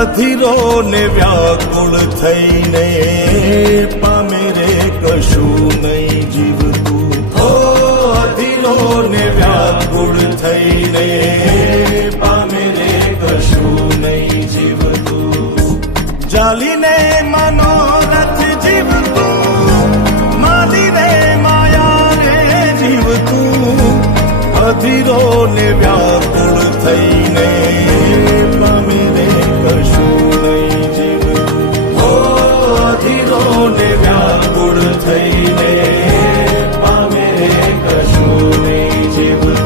અધીરો ને વ્યાકુળ થઈને પામે રે કશું નહીં જીવતું. ઓ અધીરો ને વ્યાકુળ થઈને પામે રે કશું નહીં જીવતું. જાલીને મનોરથ જીવતું, માલીને માયા રે જીવતું. અધીરો ને વ્યાકુળ થઈને પામે રે કશું નહીં જીવતું. ઓ અધીરો ને વ્યાકુળ થઈને પામે રે કશું નહીં જીવતું.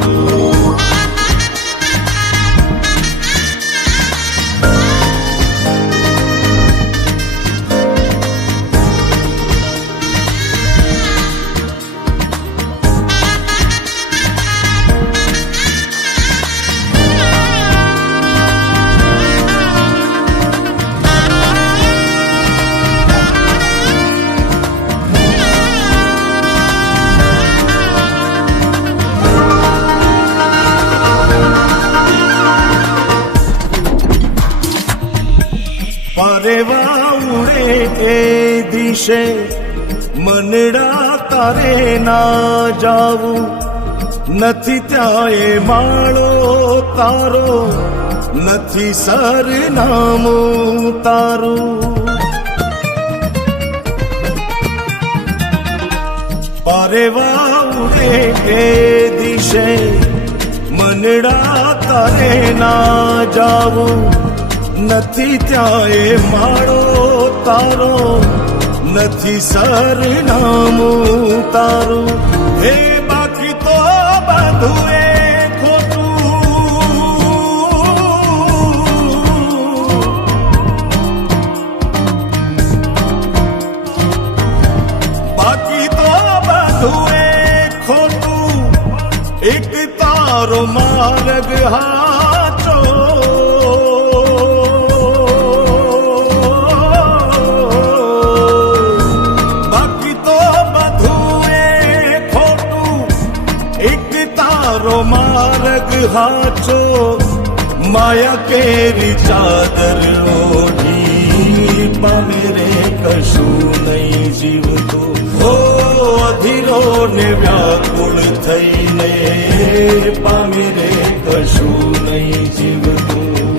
પરેવા ઉડે એ દિશે મનડા તારે ના જાવું. નથી ત્યાં એ માળો તારો, નથી સરનામું તારું. પરેવા ઉડે એ દિશે મનડા તારે ના જાવું. નથી ત્યાં એ માળો તારો, નથી સરનામું તારું. હે બાકી તો બધું એ ખોટું. બાકી તો બધું એ ખોટું, એક તારો માર્ગ હાચો. માર્ગ હાચો માયા કેરી ચાદર ઓઢી પામે રે કશું નહીં જીવતું. ઓ અધીરો ને વ્યાકુળ થઈને પામે રે કશું નહીં જીવતું.